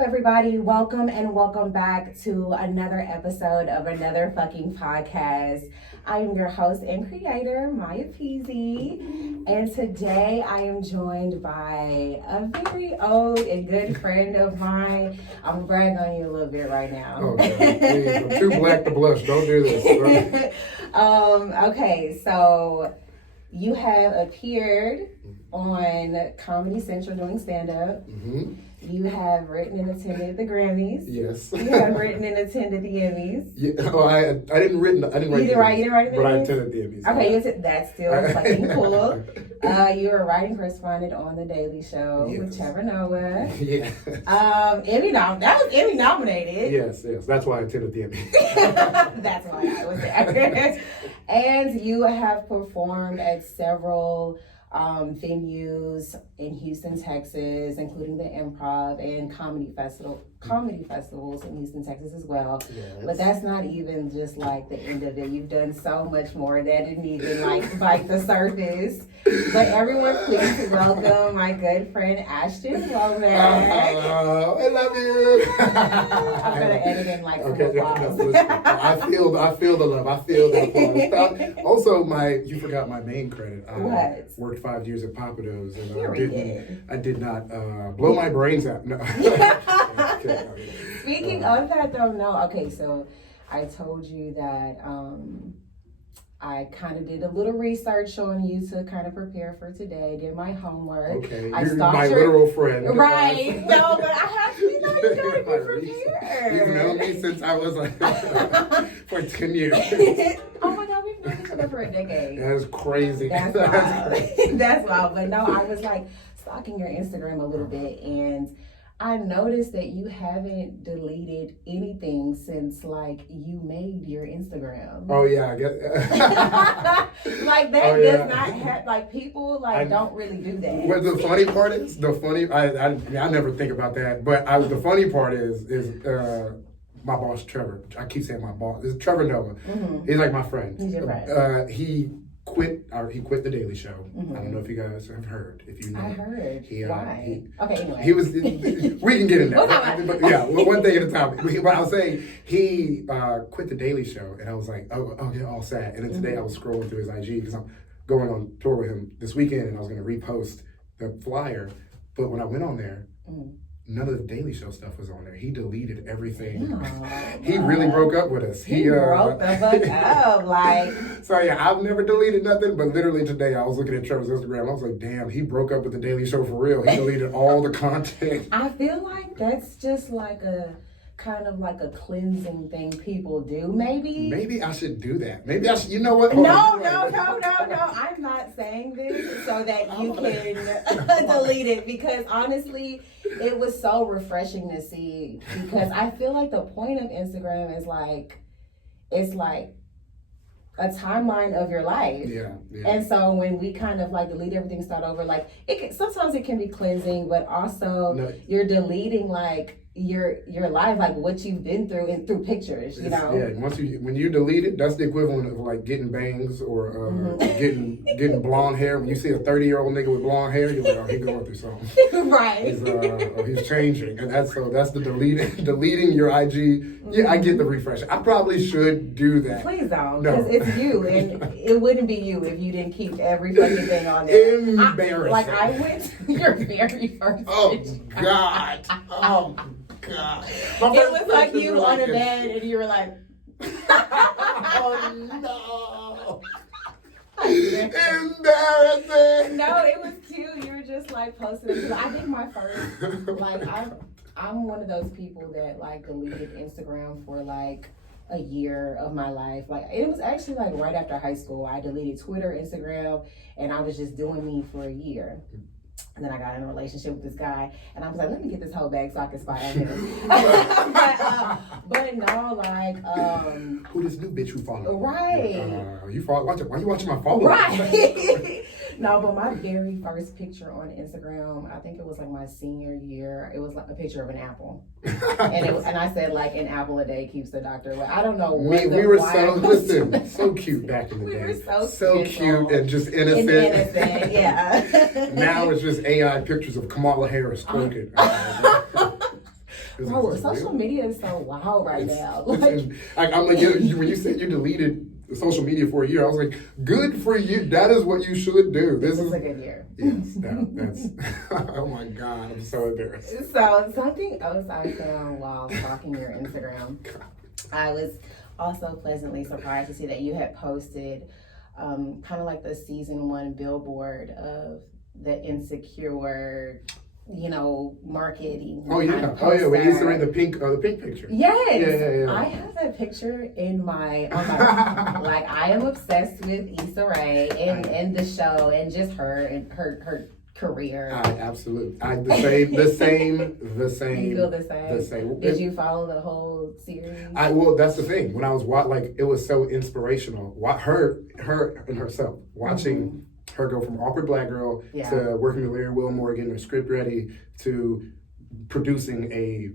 up, everybody? Welcome and welcome back to another episode of another fucking podcast. I am your host and creator, Maya Peasy, and today I am joined by a very old and good friend of mine. I'm bragging on you a little bit right now. Oh, God, please. I'm too black to blush. Don't do this. Okay, so you have appeared on Comedy Central doing stand-up. Mm-hmm. You have written and attended the Grammys. Yes. You have written and attended the Emmys. Yeah. Oh, I didn't write. You didn't write the Emmys? I attended the Emmys. Okay, that's still fucking cool. You were a writing correspondent on The Daily Show with Trevor Noah. Yeah. That was Emmy nominated. Yes. That's why I attended the Emmys. That's why I was there. And you have performed at several venues in Houston, Texas, including the Improv and comedy festivals in Houston, Texas as well. Yes. But that's not even just like the end of it. You've done so much more that didn't even like bite the surface. But everyone, please welcome my good friend Ashton Womack. I love you. I'm gonna edit in like some applause. I feel the love. I feel the applause. Also, you forgot my main credit. I worked 5 years at Papados, and I did not blow my brains out. No. Speaking of that, though, no. Okay, so I told you that I kind of did a little research on you to kind of prepare for today. Did my homework. Okay, you're my literal friend. Right. No, but I have to. You gotta be prepared. You've known me since I was like for 10 years. Oh my God, we've known each other for a decade. That's crazy. That's wild. That's wild. But no, I was like stalking your Instagram a little bit, and I noticed that you haven't deleted anything since like you made your Instagram. Oh yeah, I guess. Like that does not have like people like don't really do that. Well, the funny part is I never think about that, but the funny part is my boss Trevor. I keep saying my boss. It's Trevor Noah. Mm-hmm. He's like my friend. He's your friend. He quit The Daily Show. Mm-hmm. I don't know if you guys have heard. If you know, I heard. Why? Anyway. He was. We can get in that. But yeah, one thing at a time. But I was saying he quit The Daily Show, and I was like, oh, get all sad. And then today I was scrolling through his IG because I'm going on tour with him this weekend, and I was going to repost the flyer. But when I went on there. Mm-hmm. None of the Daily Show stuff was on there. He deleted everything. Oh, he really broke up with us. He broke the fuck up, like. So yeah, I've never deleted nothing, but literally today I was looking at Trevor's Instagram. I was like, damn, he broke up with the Daily Show for real. He deleted all the content. I feel like that's just like a kind of like a cleansing thing people do. Maybe I should do that. Maybe I should. You know what? No. I'm not saying this so that you can delete it, because honestly, it was so refreshing to see, because I feel like the point of Instagram is like, it's like a timeline of your life. Yeah. And so when we kind of like delete everything, start over, like sometimes it can be cleansing, but also you're deleting like your life, like what you've been through and through pictures, you know. Yeah, when you delete it, that's the equivalent of like getting bangs or getting blonde hair. When you see a 30-year-old nigga with blonde hair, you're like, oh, he's going through something. Right. He's changing, and that's the deleting your IG. Yeah, I get the refresh. I probably should do that. Please don't, because it's you, and it wouldn't be you if you didn't keep every fucking thing on there. Embarrassing. I went to your very first picture. God. Oh God. It was like you on a bed, and you were like, oh no. Embarrassing. No, it was cute. You were just like posting it. I think my first, like, I'm one of those people that like deleted Instagram for like a year of my life. Like, it was actually like right after high school. I deleted Twitter, Instagram, and I was just doing me for a year. And then I got in a relationship with this guy, and I was like, let me get this whole bag so I can spy on him. but no, like, who this new bitch you follow? Right. You follow? Why you watching my follow? Right. No, but my very first picture on Instagram, I think it was like my senior year. It was like a picture of an apple, and I said like an apple a day keeps the doctor away. I don't know what we were so cute back in the day. We were so cute and just innocent. Yeah. Now it's just AI pictures of Kamala Harris twerking. Bro, social media is so wild right now. I'm like, when you said you deleted social media for a year, I was like, good for you. That is what you should do. This is a good year. Yes, that's. Oh my God, I'm so embarrassed. So something else I found while stalking your Instagram, I was also pleasantly surprised to see that you had posted kind of like the season 1 billboard of the Insecure, marketing. Oh yeah, when you wearing the pink picture. Yes, yeah. I have that picture on my like I am obsessed with Issa Rae and the show and just her and her career. Absolutely, the same. You feel the same? The same. Did you follow the whole series? Well, that's the thing. When I was it was so inspirational. Her and herself watching. Her go from awkward black girl to working with Larry Wilmore, getting her script ready, to producing a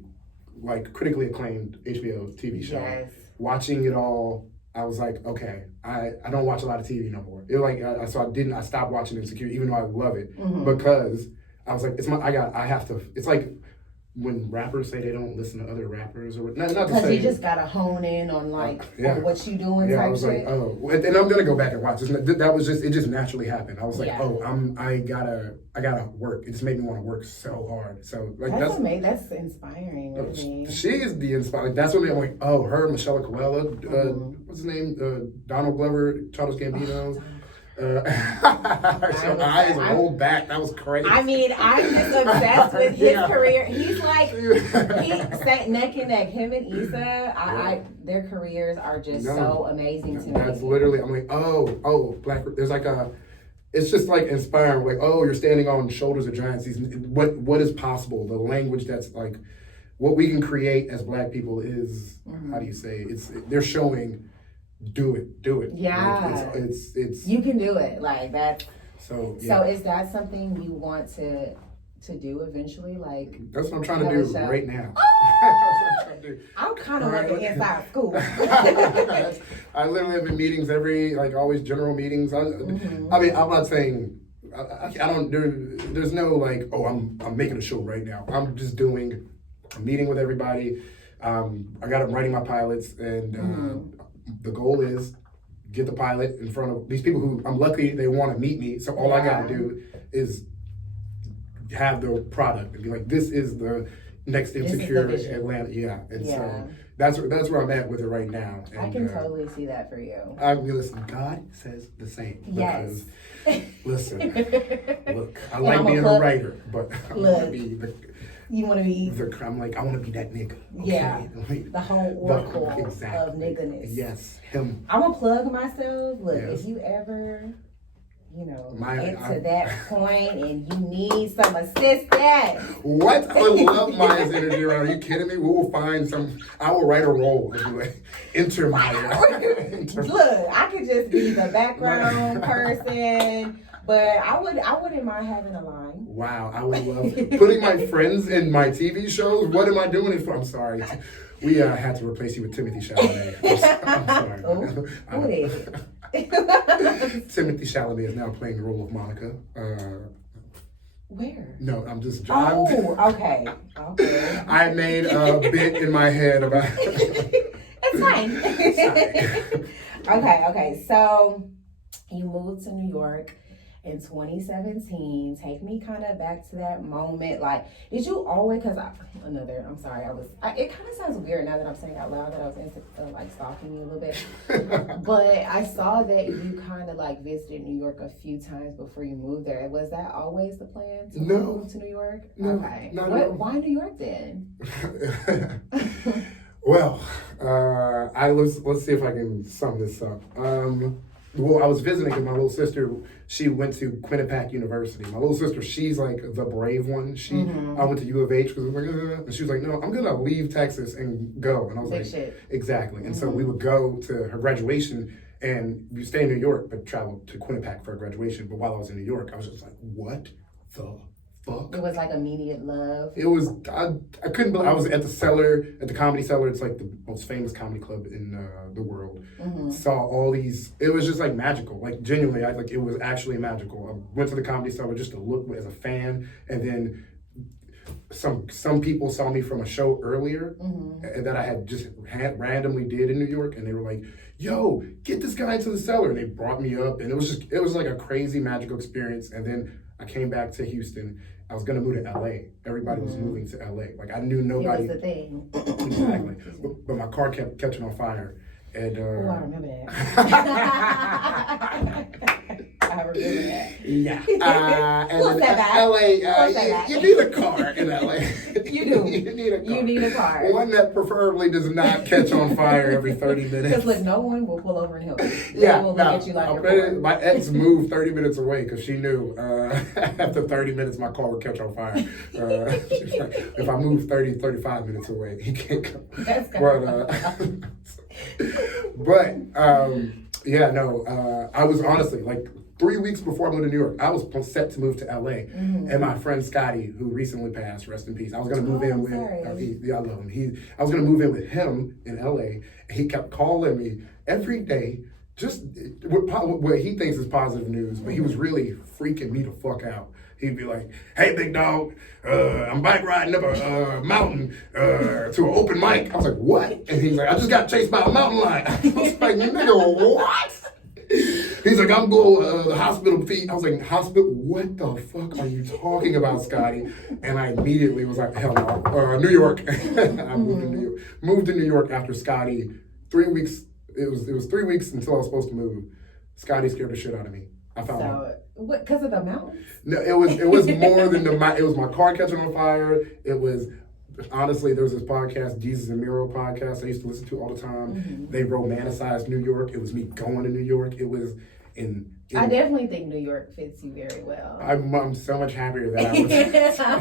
critically acclaimed HBO TV show. Yes. Watching it all, I was like, okay, I don't watch a lot of TV no more. I stopped watching Insecure, even though I love it, because I was like, it's like when rappers say they don't listen to other rappers, or not to say, you just gotta hone in on on what you doing. Yeah, I was shit. like, oh, and I'm gonna go back and watch this. That was it just naturally happened. I was like, I gotta work. It just made me want to work so hard. So that's amazing. That's inspiring. Really. She is the inspiring. That's what I'm like. Oh, her, Michelle Coella, what's his name? Donald Glover, Childish Gambino. Her eyes rolled back. That was crazy. I mean, I'm just obsessed with his career. He's like, sat neck and neck. Him and Issa, their careers are just so amazing to me. That's literally, I'm like, oh, black. There's it's just inspiring. Like, oh, you're standing on shoulders of giants. What is possible? The language that's what we can create as black people is, how do you say? They're showing. Do it. Yeah, it's you can do it like that. So is that something you want to do eventually? That's what I'm trying to do right now. I'm kind of working inside school. I literally have been meetings always general meetings. I mean, I'm not saying I don't. There's no I'm making a show right now. I'm just doing a meeting with everybody. I got writing my pilots and. The goal is get the pilot in front of these people who I'm lucky they want to meet me. So all I got to do is have the product and be like, this is the next Insecure Atlanta. Yeah. And so that's where I'm at with it right now. And, I can totally see that for you. Listen, God says the same. Yes. Because, listen, look, I like being a writer, but I want to be you want to be I'm I want to be that nigga. Okay? Yeah, the whole oracle of nigganess. Yes, him. I'm gonna plug myself. Look, if you ever, get to that point and you need some assistance. What? I love Maya's energy around. Are you kidding me? We will find I will write a role. Enter Maya. Look, I could just be the background person. But I wouldn't mind having a line. Wow, I would love putting my friends in my TV shows. What am I doing it for? I'm sorry. We had to replace you with Timothy Chalamet. I'm sorry. Who is it? Timothy Chalamet is now playing the role of Monica. Where? No, I'm just. Okay. I made a bit in my head about. It's fine. Okay. So you moved to New York in 2017. Take me kind of back to that moment. Did you always, it kind of sounds weird now that I'm saying out loud that I was stalking you a little bit. But I saw that you kind of visited New York a few times before you moved there. Was that always the plan to move to New York? No. Okay. Why New York then? Well, let's see if I can sum this up. Well, I was visiting because my little sister, she went to Quinnipiac University. My little sister, she's the brave one. I went to U of H because I was and she was like, no, I'm going to leave Texas and go. And I was shit. Exactly. And so we would go to her graduation and you stay in New York, but travel to Quinnipiac for her graduation. But while I was in New York, I was just like, what the fuck? It was immediate love. It was, I couldn't believe, I was at the Comedy Cellar. It's the most famous comedy club in the world. Saw all these, it was just magical. Genuinely, it was actually magical. I went to the Comedy Cellar just to look as a fan, and then some people saw me from a show earlier that I had randomly did in New York, and they were like, yo, get this guy into the cellar. And they brought me up, and it was like a crazy magical experience. And then I came back to Houston. I was gonna move to LA. Everybody was moving to LA. Like I knew nobody. It was the thing. Exactly. But my car kept catching on fire. And I remember that. I remember that. Yeah. And What's that back? LA, you need a car in LA. You do. You need a car. You need a car. One that preferably does not catch on fire every 30 minutes. Because look, no one will pull over and help you. Yeah, They will look at you like you're bored. my ex moved 30 minutes away because she knew after 30 minutes my car would catch on fire. She's like, if I move 35 minutes away, he can't come. That's I was honestly like 3 weeks before I moved to New York, I was set to move to LA. And my friend Scotty, who recently passed, rest in peace, I was going to move in with I love him. I was going to move in with him in LA. He kept calling me every day, just what he thinks is positive news, but he was really freaking me the fuck out. He'd be like, hey, big dog, I'm bike riding up a mountain to an open mic. I was like, what? And he's like, I just got chased by a mountain lion. I was like, nigga, what? He's like, I'm going to the hospital fee. I was like, hospital? What the fuck are you talking about, Scotty? And I immediately was like, hell no, New York. I moved to New York after Scotty. 3 weeks, it was 3 weeks until I was supposed to move. Scotty scared the shit out of me. I found out. What, because of the mountains? No, it was more than it was my car catching on fire. It was, honestly, there was this podcast, Jesus and Miro podcast I used to listen to all the time. They romanticized New York. It was me going to New York. It was I definitely think New York fits you very well. I'm so much happier that I was. I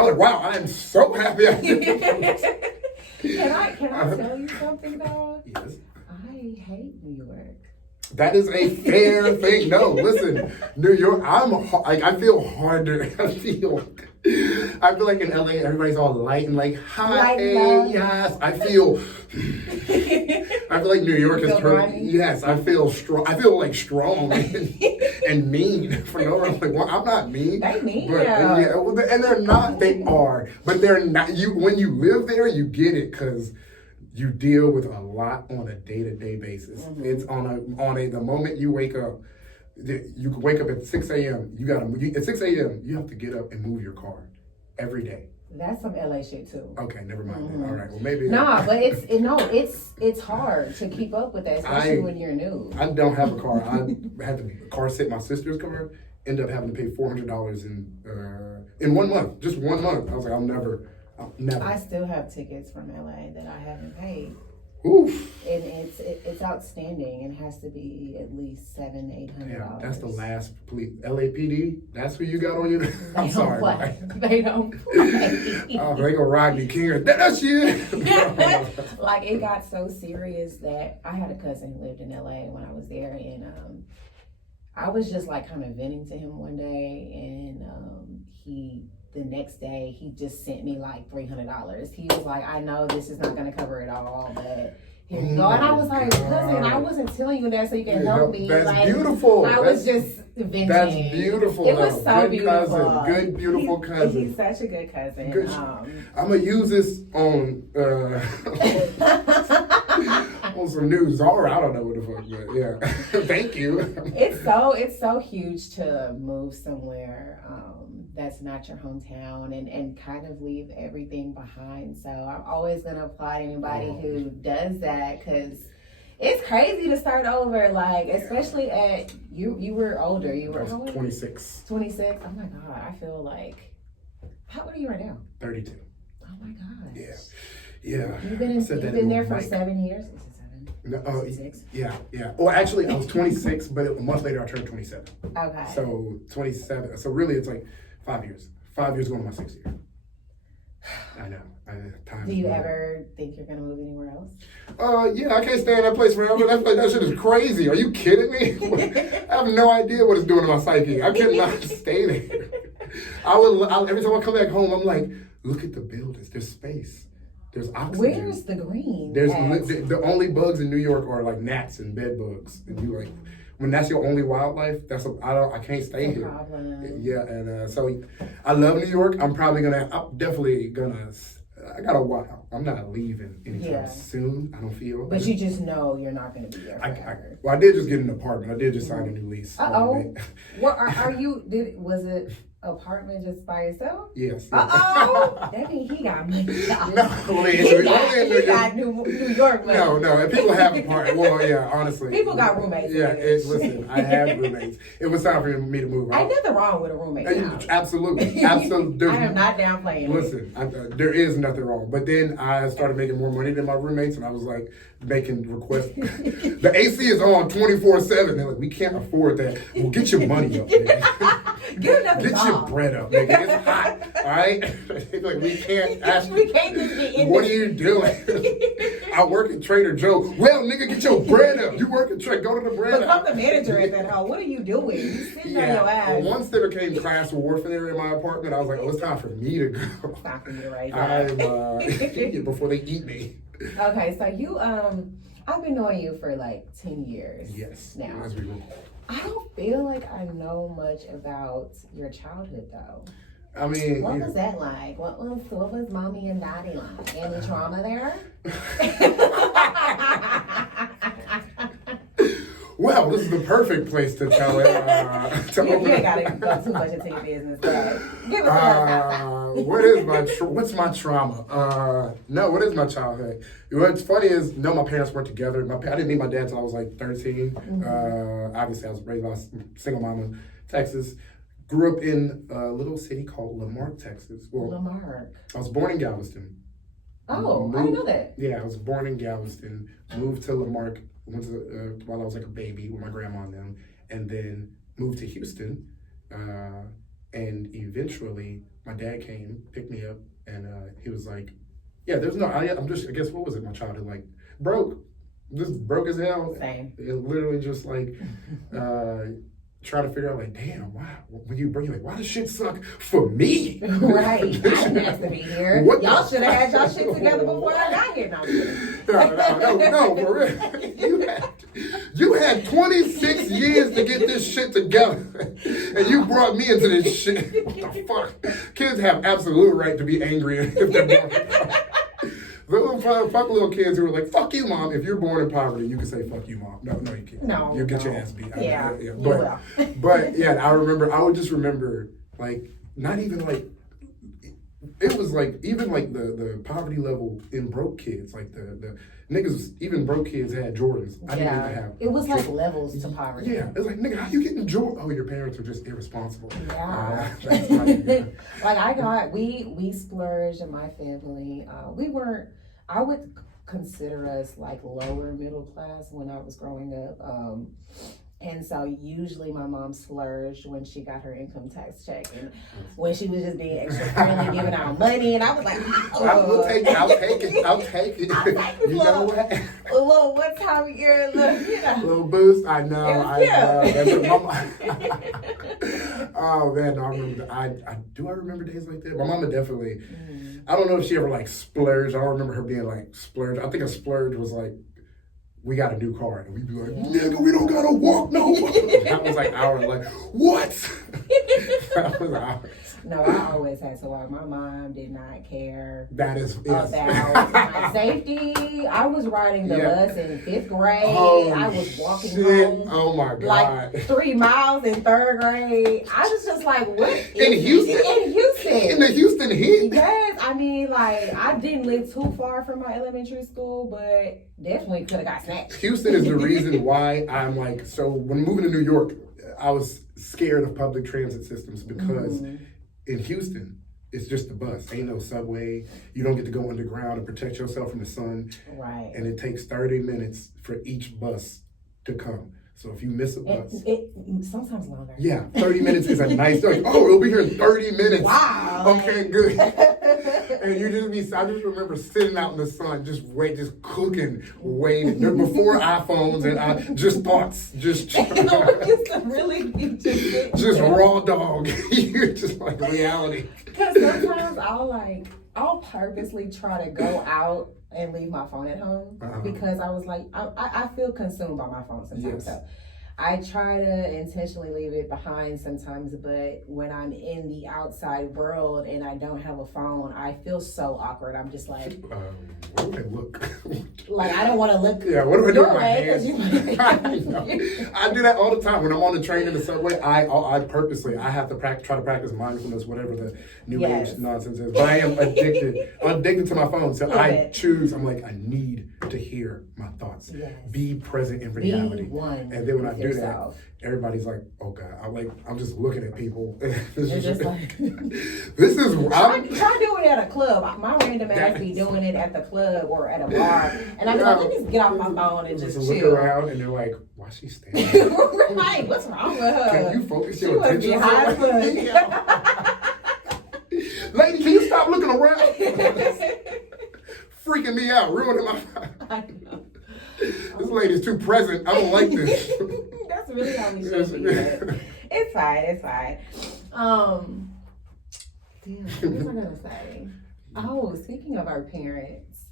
was like, wow, I am so happy. Can I tell you something though? Yes. I hate New York. That is a fair thing. No, listen, New York. I feel harder. I feel like in LA, everybody's all light and like, hi, yes. I feel like New York is yes. I feel strong. I feel like strong and mean for no reason. Like, well, I'm not mean. They mean, but, and they're not. They are, but they're not. When you live there, you get it because you deal with a lot on a day-to-day basis. It's the moment you wake up. You can wake up at 6 a.m. At 6 a.m. you have to get up and move your car every day. That's some LA shit too. Okay, never mind. All right, well maybe. Nah, but it's hard to keep up with that, especially when you're new. I don't have a car. I had to car sit my sister's car. Ended up having to pay $400 in 1 month, just 1 month. I was like, I'll never. I still have tickets from LA that I haven't paid. Oof. And it's outstanding. It has to be at least $700-800. Yeah, that's the last police. LAPD. That's who you got on you. I'm sorry. They don't play. Oh, they gonna Rodney King. That's you. Like it got so serious that I had a cousin who lived in LA when I was there, and I was just like kind of venting to him one day, and the next day he just sent me like $300. He was like, I know this is not going to cover it all, but here you go. And I was like, cousin, I wasn't telling you that so you can help me. That's like, beautiful. I was just venting. That's beautiful. It was so good beautiful. Cousin. Good, beautiful cousin. He's such a good cousin. Good. I'm going to use this on on some news. Or I don't know what the fuck, but yeah. Thank you. It's so huge to move somewhere that's not your hometown and kind of leave everything behind. So I'm always gonna applaud anybody who does that, because it's crazy to start over. Like especially at you were older. You were 26. 26. Oh my god, I feel like, how old are you right now? 32. Oh my gosh. Yeah. You've been there for 7 years. Is it 7? No, 6? Yeah. Well, actually, I was 26, but a month later I turned 27. Okay. So 27. So really, it's like 5 years. 5 years going to my 6th year. I know. Do you ever think you're gonna move anywhere else? Yeah, I can't stay in that place forever. That shit is crazy. Are you kidding me? I have no idea what it's doing to my psyche. I cannot stay there. Every time I come back home, I'm like, look at the buildings. There's space. There's oxygen. Where's the green? There's the only bugs in New York are like gnats and bed bugs, and you like, when that's your only wildlife, I can't stay here. Problem. Yeah, and so I love New York. I'm definitely gonna. I got a while. I'm not leaving anytime soon. I don't feel. But you just know you're not going to be there forever. I did just get an apartment. I did just sign a new lease. What are you? Was it apartment just by yourself? Yes. That means he got money. No, he got New York money. No. And people have apartments. Well, yeah, honestly. People got roommates. Yeah, listen, I have roommates. It was time for me to move out. Ain't nothing wrong with a roommate. Absolutely. I am not downplaying. Listen, there is nothing wrong. But then I started making more money than my roommates, and I was like making requests. The AC is on 24/7. They're like, we can't afford that. Well, get your money up, nigga. Get your bread up, nigga. It's hot. All right? Like, we can't ask. We can't just be in. What are you doing? I work at Trader Joe's. Well, nigga, get your bread up. You work at Trader. Go to the bread. Become the manager at that home. What are you doing? You sitting on your ass. Well, once there became class warfare in my apartment, I was like, oh, it's time for me to go. It's time for you right now. I'm before they eat me. Okay, so you I've been knowing you for like 10 years. Yes. Now. As we were. I don't feel like I know much about your childhood though. I mean, what was that like? What was mommy and daddy like? Any trauma there? Well, this is the perfect place to tell it. You ain't gotta go too much into your business, but give us what's my trauma? No, what is my childhood? What's funny is, no, my parents weren't together. I didn't meet my dad until I was like 13. Mm-hmm. Obviously, I was raised by a single mom in Texas. Grew up in a little city called Lamarck, Texas. Well, Lamarck. I was born in Galveston. Oh, I didn't know that. Yeah, I was born in Galveston. Moved to Lamarck while I was like a baby with my grandma and them, and then moved to Houston. And eventually, my dad came, picked me up, and he was like, "Yeah, there's no. I guess what was it? My childhood like broke, just broke as hell. Same. It literally just like." Trying to figure out, like, damn, wow, when you bring, like, why does shit suck for me? Right, I didn't ask to be here. Y'all should have had y'all shit together before I got here. No, for real. You had 26 years to get this shit together, and you brought me into this shit. What the fuck? Kids have absolute right to be angry if they're born. Fuck little kids who are like, fuck you, mom. If you're born in poverty, you can say fuck you, mom. No, you can't. No. You'll get your ass beat. Yeah. But yeah, I would just remember, like, not even like, it was like, even like the poverty level in broke kids, like the niggas, even broke kids had Jordans. I didn't even have. It was like levels to poverty. Yeah. It was like, nigga, how you getting Jordan? Oh, your parents are just irresponsible. Yeah. We splurged in my family. I would consider us like lower middle class when I was growing up. And so usually my mom splurged when she got her income tax check, and when she was just being extra friendly, giving out money, and I was like, I'll take it. You know what? A little one time a year, little boost. I know. That's what oh man, no, I remember. Do I remember days like that? My mama definitely. I don't know if she ever like splurged. I don't remember her being like splurged. I think a splurge was like, we got a new car, and we'd be like, nigga, we don't gotta walk no more. That was like ours. Like, what? That was ours. No, I always had to walk. My mom did not care about my safety. I was riding the bus in 5th grade. I was walking home. Oh my God. Like 3 miles in 3rd grade. I was just like, what? In Houston? In Houston. In the Houston heat? Yes. I mean, like, I didn't live too far from my elementary school, but definitely could have got snatched. Houston is the reason why I'm like, so when moving to New York, I was scared of public transit systems because in Houston, it's just the bus. Ain't no subway. You don't get to go underground and protect yourself from the sun. Right. And it takes 30 minutes for each bus to come. So if you miss a bus. It sometimes longer. Yeah, 30 minutes is a nice, like, oh, it'll be here in 30 minutes. Wow. Okay, good. And I just remember sitting out in the sun, just cooking, waiting. Before iPhones and just thoughts, just raw dog. You're just like reality. Because sometimes I'll purposely try to go out and leave my phone at home because I was like, I feel consumed by my phone sometimes. Yes. So I try to intentionally leave it behind sometimes, but when I'm in the outside world and I don't have a phone, I feel so awkward. I'm just like, what do I look? Like, I don't want to look. Yeah, what do I do with my hands? I do that all the time when I'm on the train in the subway. I purposely have to try to practice mindfulness, whatever the new age nonsense is. But I am addicted. I'm addicted to my phone, so I choose. I'm like, I need to hear my thoughts. Yes. Be present in reality. And then when I do yourself. that, everybody's like, oh God, I'm just looking at people. It's just like, this is try doing it at a club. My random ass be doing it at the club or at a bar, and I'm like, let me get off my phone and just look chill. around, and they're like, why is she standing? Right, what's wrong with her? Can you focus She your must be attention? high as fuck. Lady, can you stop looking around? Freaking me out, ruining my. I know. This lady's too present. I don't like this. That's really how we should be. But it's fine. It's fine. Damn, what was I gonna say? Oh, speaking of our parents,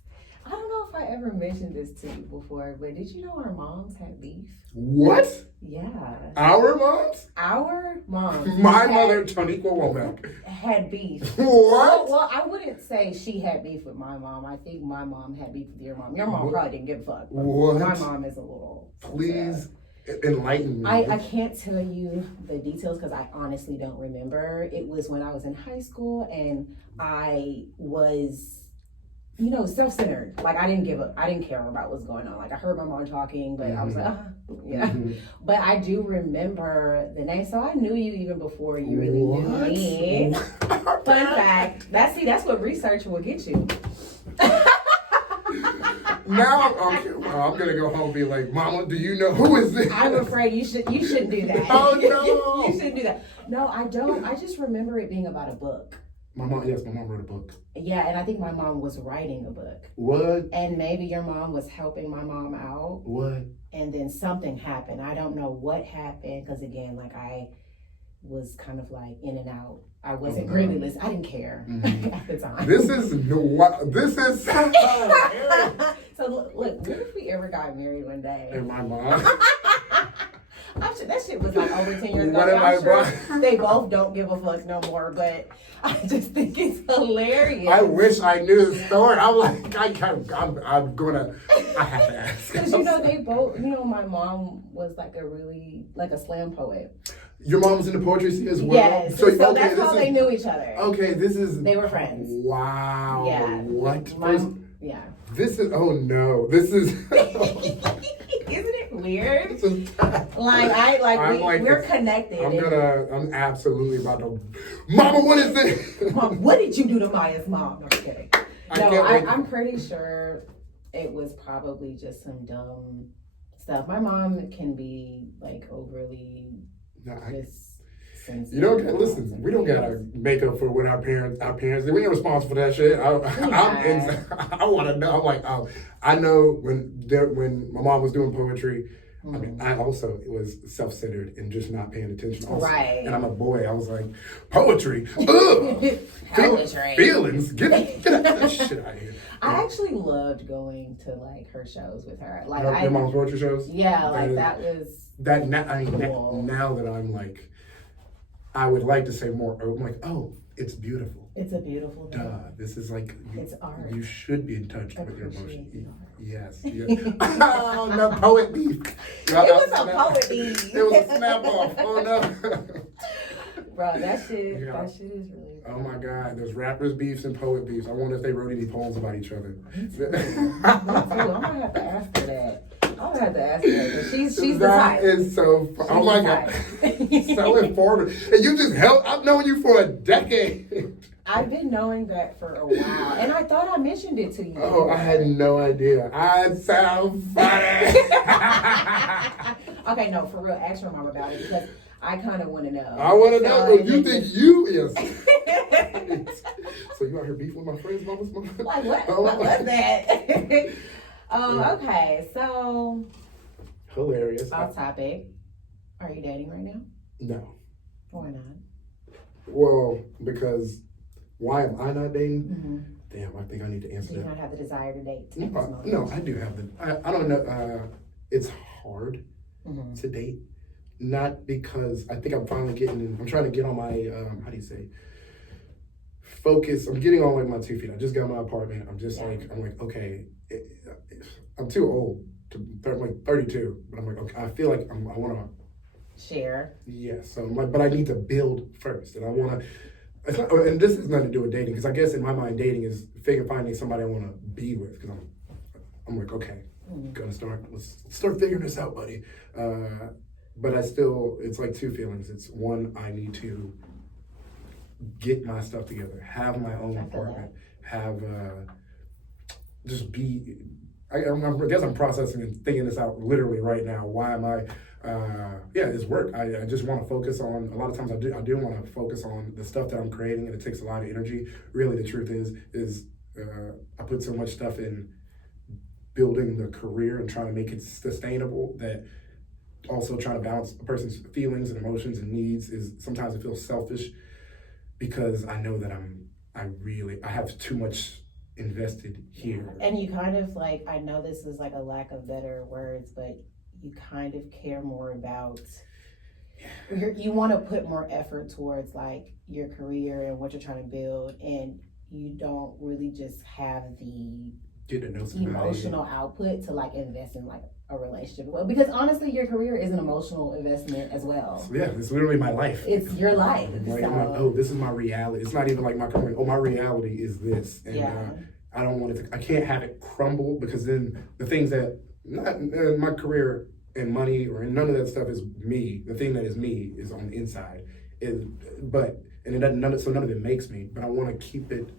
I don't know if I ever mentioned this to you before, but did you know our moms had beef? What? Yeah. Our moms? Our moms. My mother, Toniqua Womack, had beef. What? Well, I wouldn't say she had beef with my mom. I think my mom had beef with your mom. Your mom probably didn't give a fuck. What? My mom is a little. Please enlighten me. I can't tell you the details because I honestly don't remember. It was when I was in high school and I was, self-centered. Like I didn't care about what's going on. Like I heard my mom talking, but I was like, But I do remember the name, so I knew you even before you really knew me. Fun fact. That's what research will get you. Now I'm gonna go home and be like, Mama, do you know who is this? I'm afraid you shouldn't do that. Oh no. You shouldn't do that. No, I don't. I just remember it being about a book. My mom wrote a book. Yeah, and I think my mom was writing a book. What? And maybe your mom was helping my mom out. What? And then something happened. I don't know what happened because again, like I was kind of like in and out. I wasn't really listening. I didn't care at the time. This is So look, what if we ever got married one day? And my mom. I'm sure that shit was like over 10 years ago. What am I'm sure I they both don't give a fuck no more, but I just think it's hilarious. I wish I knew the story. I'm like, I have to ask. Because they both, my mom was like a slam poet. Your mom was in the poetry scene as well? Yes, so that's how they knew each other. Okay, they were friends. Wow. Yeah. What? Yeah. This is, oh no, this is. Isn't it weird? We're connected. I'm absolutely about to, Mama, what is this? Mom, what did you do to Maya's mom? No, I'm kidding. I'm pretty sure it was probably just some dumb stuff. My mom can be like overly sensitive. Listen, we don't gotta make up for what our parents did. We ain't responsible for that shit. I want to know. I'm like, I know when my mom was doing poetry, I mean, I also was self-centered and just not paying attention. Also. Right. And I'm a boy. I was like, poetry? Ugh. Poetry. Feelings. Get that shit out of here. I actually loved going to like her shows with her. Like your mom's poetry shows? Yeah, that was cool. Now that I'm like, I would like to say more. I'm like, oh, it's beautiful. It's a beautiful thing. Duh, this is like, it's art. You should be in touch with your emotions. Yes. Oh, no, poet beef. It was a poet beef. It was a snap off. Oh no. Bro, that shit is really Oh my God, there's rappers beefs and poet beefs. I wonder if they wrote any poems about each other. Me too. I'm gonna have to ask her that. I'm gonna have to ask her because she's the type. That is so. Oh my God, so informative. And you just helped. I've known you for a decade. I've been knowing that for a while, and I thought I mentioned it to you. Oh, I had no idea. I sound funny. Okay, no, for real. Ask your mom about it because I kind of want to know. I want to know. You think you is? So you out here beefing with my friends, mama's mom? Like what? What was that? Okay, so hilarious. off topic. Are you dating right now? No. Why not? Well, because why am I not dating? Mm-hmm. Damn, I think I need to answer that. Do you not have the desire to date? No, I do have I don't know. It's hard mm-hmm. to date not because I think I'm finally I'm trying to get on my, how do you say, focus. I'm getting on like my 2 feet. I just got my apartment. I'm just like, okay, I'm too old I'm like 32, but I'm like, okay, I feel like I want to share. Yeah, so I'm like, but I need to build first, and I want to. And this has nothing to do with dating, because I guess in my mind, dating is finding somebody I want to be with. Because I'm like, okay, let's start figuring this out, buddy. But it's like two feelings. It's one, I need to get my stuff together, have my own apartment, have just be. I guess I'm processing and thinking this out literally right now. Why am I? It's work. I just want to focus on. A lot of times I do want to focus on the stuff that I'm creating, and it takes a lot of energy. Really, the truth is I put so much stuff in building the career and trying to make it sustainable that also trying to balance a person's feelings and emotions and needs is sometimes it feels selfish, because I know that I have too much invested here. And you kind of like, I know this is like a lack of better words, but you kind of care more about, you want to put more effort towards like your career and what you're trying to build, and you don't really just have the emotional output to like invest in like a relationship. Well, because honestly, your career is an emotional investment as well. Yeah, it's literally my life. It's your life. This is my reality. It's not even like my career. My reality is this. And I don't want it to, I can't have it crumble, because then the things that, not my career and money or none of that stuff is me. The thing that is me is on the inside. None of it makes me, but I want to keep it.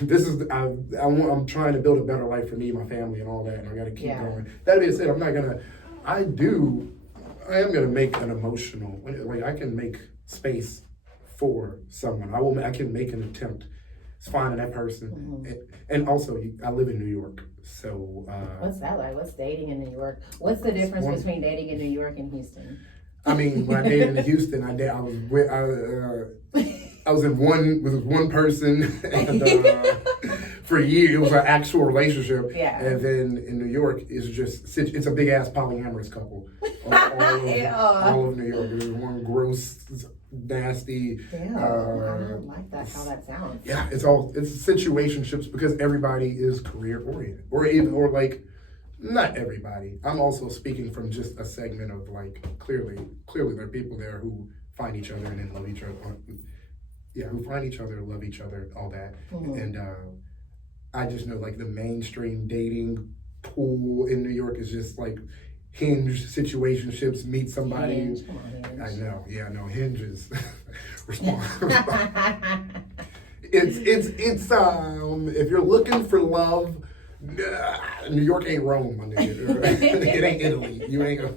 I'm trying to build a better life for me, my family, and all that, and I got to keep going. That being said, I am gonna make an emotional, like I can make space for someone. I can make an attempt. It's finding that person, and also I live in New York, so. What's that like? What's dating in New York? What's the difference between dating in New York and Houston? I mean, when I dated in Houston, I was with one person, and for a year it was an actual relationship. Yeah. And then in New York, it's a big ass polyamorous couple. All of New York. It was one gross, nasty. Damn, I don't like that. How that sounds. Yeah, it's situationships, because everybody is career oriented, or like. Not everybody. I'm also speaking from just a segment of like clearly there are people there who find each other and then love each other. Who find each other, love each other, all that. And I just know like the mainstream dating pool in New York is just like Hinge situationships. Meet somebody. Hinge. Come on, Hinge. I know. Yeah, no. Hinge is it's if you're looking for love. New York ain't Rome, my nigga. It ain't Italy. You ain't gonna.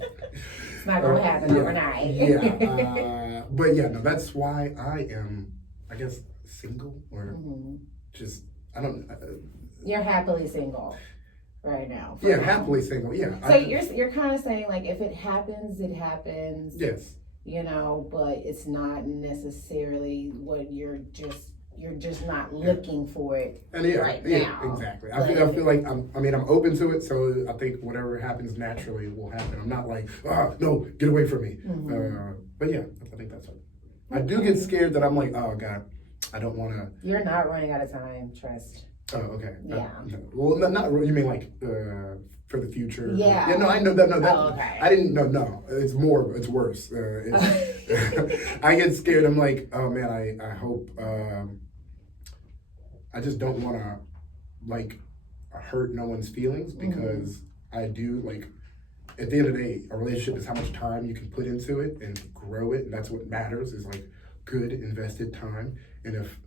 It's not gonna happen overnight. But yeah, no, that's why I am, I guess, single, or just I don't. You're happily single right now. Yeah, happily single. Yeah. So you're kind of saying like, if it happens, it happens. Yes. You know, but it's not necessarily what you're just not looking for it right now. Exactly. I feel like I'm open to it, so I think whatever happens naturally will happen. I'm not like, no, get away from me. But yeah, I think that's it. I do get scared that I'm like, oh God, I don't want to. You're not running out of time, trust. Oh, okay. Yeah. No. Well, not you mean like for the future? Yeah. Yeah. No, I know that. No, that. Oh, okay. I didn't. No. It's worse. I get scared. I'm like, oh man, I hope. I just don't want to like hurt no one's feelings, because I do like. At the end of the day, a relationship is how much time you can put into it and grow it, and that's what matters. Is like good invested time. And if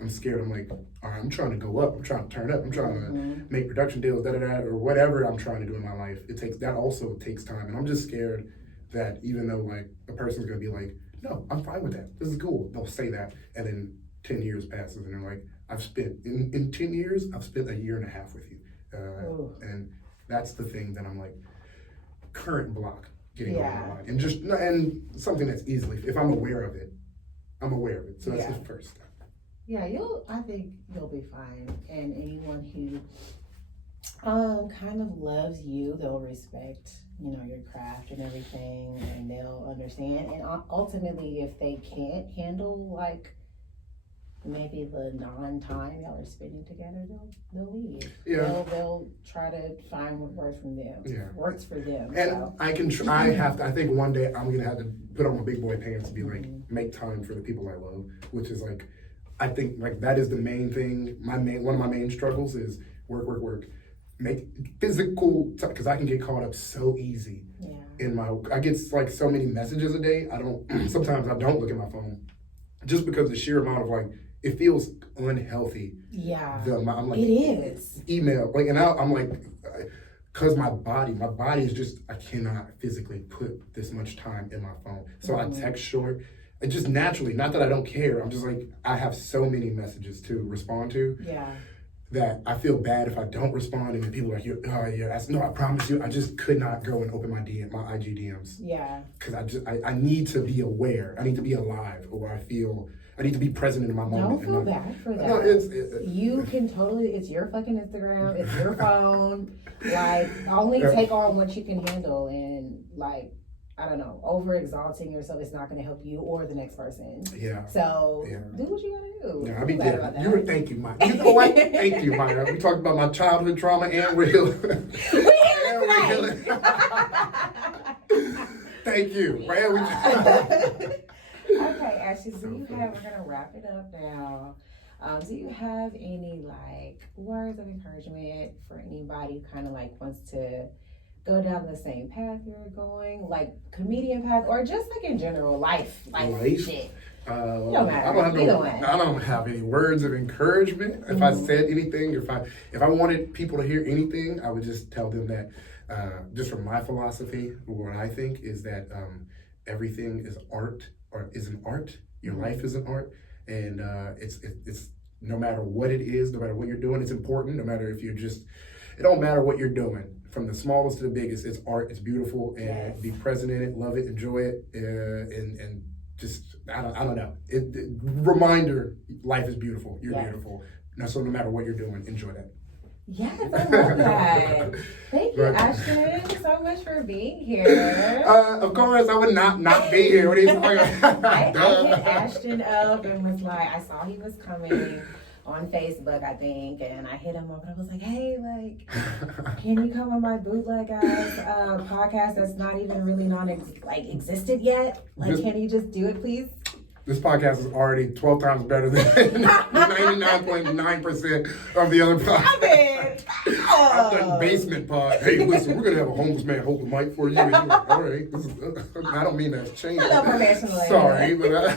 I'm scared, I'm like, I'm trying to go up. I'm trying to turn up. I'm trying to make production deals, or whatever I'm trying to do in my life. That also takes time, and I'm just scared that even though like a person's gonna be like, no, I'm fine with that. This is cool. They'll say that, and then 10 years passes, and they're like, I've spent in 10 years, I've spent a year and a half with you, and that's the thing that I'm like, current block getting over the line, and something that's easily, if I'm aware of it, So that's the first step. Yeah, I think you'll be fine. And anyone who Kind of loves you. They'll respect, your craft and everything, and they'll understand. And ultimately, if they can't handle like maybe the non-time y'all are spending together, they'll leave. Yeah. They'll try to find what works from them. Yeah. Works for them. And so. I can I think one day I'm gonna have to put on my big boy pants and be like, make time for the people I love, which is like, I think like that is the main thing. One of my main struggles is work. Make physical because I can get caught up so easy. Yeah. I get like so many messages a day. Sometimes I don't look at my phone just because the sheer amount of like, it feels unhealthy. Yeah. I'm like, it is. Email. Like, and I'm like, because my body is just, I cannot physically put this much time in my phone. So I text short. And just naturally, not that I don't care. I'm just like, I have so many messages to respond to. Yeah. That I feel bad if I don't respond, and then people are like, no, I promise you, I just could not go and open my IG DMs. Yeah. Because I need to be aware. I need to be alive, or I need to be present in my moment. Don't feel bad for that. No, you can totally, it's your fucking Instagram, it's your phone. Like, only take on what you can handle, and like, I don't know, over exalting yourself is not going to help you or the next person. Yeah. So do what you got to do. Yeah, I be there. Thank you, Mike. You know what? Thank you, Mike. We talked about my childhood trauma, and we're healing. We're healing. Thank you. Okay, Ashley, we're going to wrap it up now. Do you have any like words of encouragement for anybody who kind of like wants to go down the same path you're going, like comedian path, or just like in general life shit? Don't matter. I don't have any words of encouragement. If I said anything, if I wanted people to hear anything, I would just tell them that just from my philosophy, what I think is that everything is art, or is an art. Your life is an art, and it's no matter what it is, no matter what you're doing, it's important. No matter if you're just, it don't matter what you're doing. From the smallest to the biggest, it's art, it's beautiful, and be present in it, love it, enjoy it, and just, I don't know. Reminder, life is beautiful, you're beautiful. So no matter what you're doing, enjoy that. Yes, I love that. Thank you, Ashton, so much for being here. Of course, I would not be here. What are you talking about? I hit Ashton up and was like, I saw he was coming on Facebook, I think, and I hit him up and I was like, hey, like, can you come on my bootleg ass podcast that's not even really existed yet? Like, can you just do it, please? This podcast is already 12 times better than 99.9% of the other podcasts. I've done basement pod. Hey, listen, we're going to have a homeless man hold the mic for you. And you're like, all right. I don't mean that to change. I love professionally. Sorry, but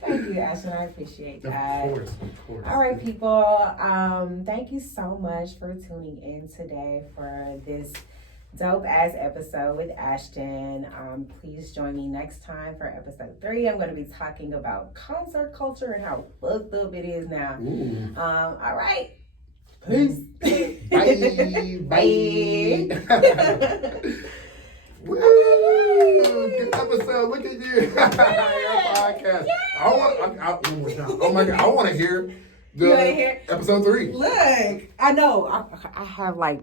Thank you, Ashton. I appreciate that. Of course. All right, people. Thank you so much for tuning in today for this dope ass episode with Ashton. Please join me next time for episode 3. I'm going to be talking about concert culture and how fucked up it is now. All right. Peace. Bye. Woo! Good episode. Look at you. Your podcast. One more time. Oh my God. I want to hear episode 3. Look, I know. I have like